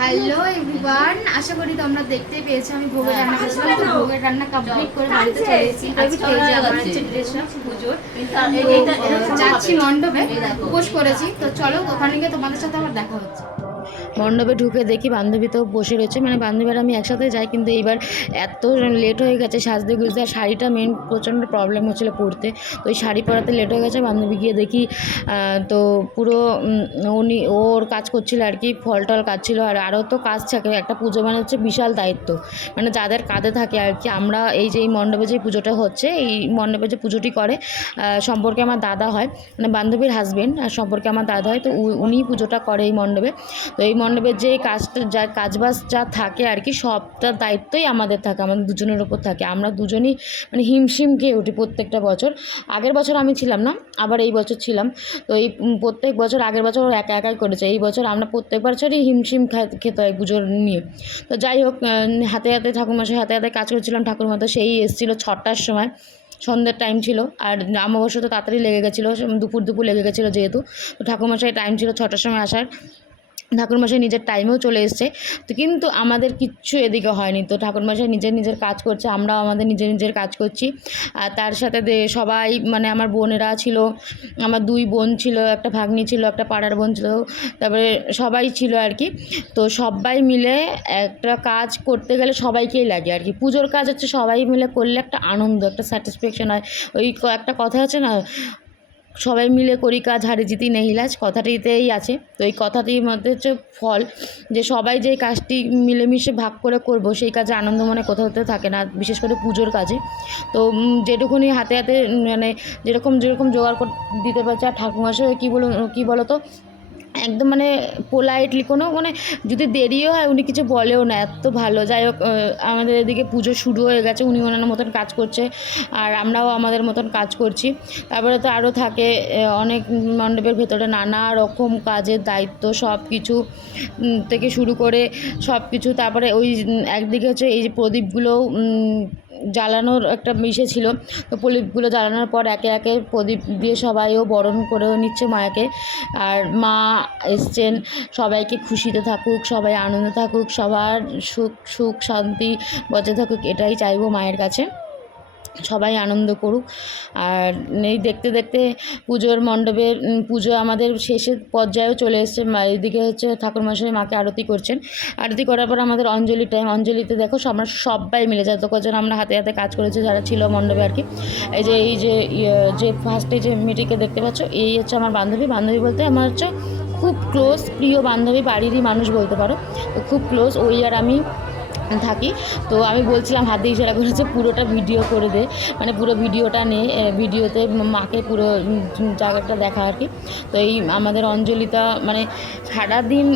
Hello everyone আশা করি তোমরা দেখতে পেয়েছ। আমি ভোগের রান্না করেছিলাম তো ভোগের রান্না কমপ্লিট করে বাড়িতে চলে এসেছি। আজকে এই যে আমার হচ্ছে ড্রেস পুজোর। যাচ্ছি মণ্ডপে উপোস করেছি। তো চলো ওখানে গিয়ে তোমাদের সাথে আমার দেখা হচ্ছে। মণ্ডপে ঢুকে দেখি বান্ধবী তো বসে রয়েছে। মানে বান্ধবীরা আমি একসাথে যাই, কিন্তু এইবার এত লেট হয়ে গেছে সাজতে গুজতে, আর শাড়িটা মেন প্রচণ্ড প্রবলেম হচ্ছিল পরতে। তো ওই শাড়ি পরাতে লেট হয়ে গেছে, বান্ধবী গিয়ে দেখি তো পুরো উনি, ওর কাজ করছিল আর কি ফল টল কাজ ছিল আর আরও তো কাজ থাকে, একটা পুজো মানে হচ্ছে বিশাল দায়িত্ব। মানে যাদের কাঁধে থাকে আর কি, আমরা এই যে এই মণ্ডপে যে পুজোটা হচ্ছে, এই মণ্ডপে যে পুজোটি করে সম্পর্কে আমার দাদা হয় মানে বান্ধবীর হাজবেন্ড আর সম্পর্কে আমার দাদা হয়, তো উ- উনিই পুজোটা করে এই মণ্ডপে। তো এই মণ্ডপের যে কাজটা, যা কাজবাজ যা থাকে আর কি, সবটা দায়িত্বই আমাদের থাকে, আমাদের দুজনের ওপর থাকে। আমরা দুজনই মানে হিমশিম খেয়ে উঠি প্রত্যেকটা বছর। আগের বছর আমি ছিলাম না, আবার এই বছর ছিলাম। তো এই প্রত্যেক বছর, আগের বছর একা একাই করেছে। এই বছর আমরা প্রত্যেক বছরই হিমশিম খেতে হয় পুজোর নিয়ে। তো যাই হোক হাতে হাতে ঠাকুরমশাই, হাতে হাতে কাজ করছিলাম ঠাকুরমা, তো সেই এসেছিল ছটার সময়। সন্ধ্যের টাইম ছিল, আর অমাবস্যা তো তাড়াতাড়ি লেগে গেছিল দুপুর দুপুর লেগে গেছিল যেহেতু। তো ঠাকুরমশাই টাইম ছিল ছটার সময় আসার। ঠাকুরমশাই নিজের টাইমেও চলে এসছে। তো কিন্তু আমাদের কিচ্ছু এদিকে হয়নি। তো ঠাকুরমশাই নিজের নিজের কাজ করছে, আমরাও আমাদের নিজের নিজের কাজ করছি। আর তার সাথে সবাই মানে আমার বোনেরা ছিল, আমার দুই বোন ছিল, একটা ভাগ্নি ছিল, একটা পাড়ার বোন ছিল, তারপরে সবাই ছিল আর কি। তো সবাই মিলে একটা কাজ করতে গেলে সবাইকেই লাগে আর কি। পুজোর কাজ হচ্ছে সবাই মিলে করলে একটা আনন্দ, একটা স্যাটিসফ্যাকশন হয়। ওই একটা কথা আছে না সবাই মিলে করি, কাজ, হারে জিতি নেহিলাজ কথাটিতেই আছে। তো এই কথাটির মধ্যে হচ্ছে ফল, যে সবাই যে কাজটি মিলেমিশে ভাগ করে করব, সেই কাজে আনন্দ মনে কোথাও থাকে না, বিশেষ করে পুজোর কাজে। তো যেটুকুনি হাতে হাতে মানে যেরকম যেরকম জোগাড় দিতে পারছে, আর ঠাকুমাশে কী বলুন, কী বলো তো একদম মানে পোলাইটলি কোনো মানে যদি দেরিও হয় উনি কিছু বলেও না, এত ভালো। যাই হোক আমাদের এদিকে পুজো শুরু হয়ে গেছে, উনি ওনার মতন কাজ করছে আর আমরাও আমাদের মতন কাজ করছি। তারপরে তো আরও থাকে অনেক মণ্ডপের ভেতরে নানা রকম কাজের দায়িত্ব, সব কিছু থেকে শুরু করে সব কিছু। তারপরে ওই একদিকে হচ্ছে এই যে প্রদীপগুলো জ্বালানোর একটা মিশে ছিল। তো প্রদীপগুলো জ্বালানোর পর একে একে প্রদীপ দিয়ে সবাইও বরণ করেও নিচ্ছে মায়াকে। আর মা এসছেন, সবাইকে খুশিতে থাকুক, সবাই আনন্দে থাকুক, সবার সুখ সুখ, শান্তি বজায় থাকুক, এটাই চাইব মায়ের কাছে। সবাই আনন্দ করুক। আর এই দেখতে দেখতে পুজোর মণ্ডপের উম, পুজো আমাদের শেষের পর্যায়েও চলে এসছে। এদিকে হচ্ছে ঠাকুরমশাই মাকে আরতি করছেন। আরতি করার পর আমাদের অঞ্জলি টাইম অঞ্জলিতে দেখো আমরা সবাই মিলে যত কজন আমরা হাতে হাতে কাজ করেছি যারা ছিল মণ্ডপে আর কি এই যে এই যে ইয়ে, যে ফার্স্টে যে মেয়েটিকে দেখতে পাচ্ছ এই হচ্ছে আমার বান্ধবী। বান্ধবী বলতে আমার হচ্ছে খুব ক্লোজ প্রিয় বান্ধবী বাড়িরই মানুষ বলতে পারো। তো খুব ক্লোজ ওই আর আমি। থাকি। তো আমি বলছিলাম, হাত দিয়ে ইশারা করেছে, পুরোটা ভিডিও করে দে। মানে পুরো ভিডিওটা নে ভিডিওতে মাকে পুরো জায়গাটা দেখা আর কি। তো এই আমাদের অঞ্জলিতা মানে সারাদিন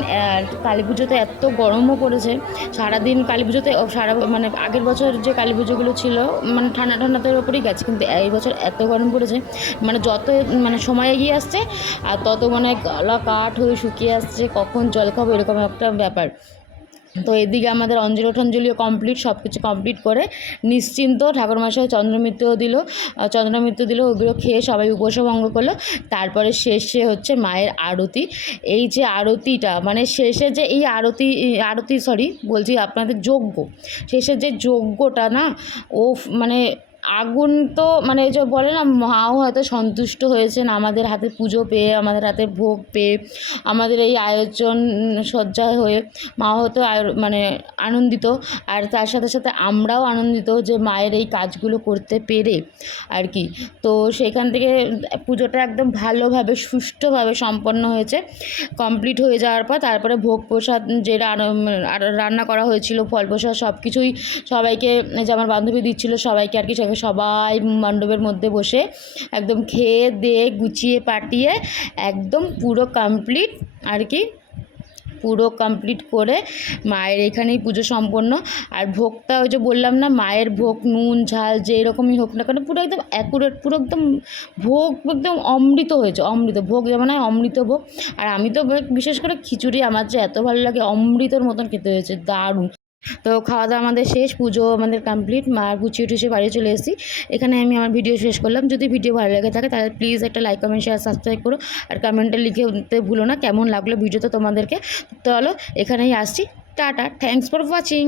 কালী পুজোতে এত গরমও পড়েছে। সারাদিন কালী পুজোতে সারা মানে আগের বছর যে কালী পুজোগুলো ছিল মানে ঠান্ডা ঠান্ডাদের ওপরেই গেছে। কিন্তু এই বছর এত গরম পড়েছে মানে যত মানে সময় এগিয়ে আসছে, আর তত মানে গলা কাঠ হয়ে শুকিয়ে আসছে, কখন জল খাব এরকম একটা ব্যাপার। তো এদিকে আমাদের অঞ্জলি টঞ্জলিও কমপ্লিট সব কিছু কমপ্লিট করে নিশ্চিন্ত ঠাকুরমশাই চন্দ্রমৃত্যুও দিল। চন্দ্রমৃত্যু দিল, ওগুলো খেয়ে সবাই উপসভঙ্গ করল। তারপরে শেষে হচ্ছে মায়ের আরতি। এই যে আরতিটা মানে শেষে যে এই আরতি আরতি সরি বলছি আপনাদের যোগ্য শেষে যে যোগ্যটা না ও মানে আগুন তো মানে যে বলে না, মাও হয়তো সন্তুষ্ট হয়েছেন আমাদের হাতে পুজো পেয়ে, আমাদের হাতে ভোগ পেয়ে, আমাদের এই আয়োজন সজ্জায় হয়ে মা হয়তো মানে আনন্দিত। আর তার সাথে সাথে আমরাও আনন্দিত যে মায়ের এই কাজগুলো করতে পেরে আর কি। তো সেখান থেকে পুজোটা একদম ভালোভাবে, সুষ্ঠুভাবে সম্পন্ন হয়েছে। কমপ্লিট হয়ে যাওয়ার পর তারপরে ভোগ প্রসাদ যে রান্না করা হয়েছিল, ফল প্রসাদ সব কিছুই সবাইকে, যে আমার বান্ধবী দিচ্ছিল, সবাইকে আর কি সবাই- সবাই মণ্ডপের মধ্যে বসে একদম খেয়ে দিয়ে গুছিয়ে পাটিয়ে একদম পুরো কমপ্লিট আর কি, পুরো কমপ্লিট করে মায়ের এখানেই পুজো সম্পন্ন। আর ভোগটা ওই যে বললাম না, মায়ের ভোগ, নুন, ঝাল যে রকমই হোক না কেন, পুরো একদম অ্যাকুরেট পুরো একদম ভোগ একদম অমৃত হয়েছে, অমৃত ভোগ যেমন হয় অমৃত ভোগ। আর আমি তো বিশেষ করে খিচুড়ি আমার যে এত ভালো লাগে, অমৃতর মতন খেতে হয়েছে, দারুণ। তো খাওয়া দাওয়া আমাদের শেষ, পুজো আমাদের কমপ্লিট মা গুছিয়ে টুছিয়ে বাড়ি চলে এসেছি। এখানে আমি আমার ভিডিও শেষ করলাম। যদি ভিডিও ভালো লেগে থাকে তাহলে প্লিজ একটা লাইক কমেন্ট শেয়ার সাবস্ক্রাইব করো। আর কমেন্টে লিখে দিতে ভুলো না, কেমন লাগল ভিডিও তো তোমাদেরকে। তো চলো এখানেই আসছি। Tata thanks for watching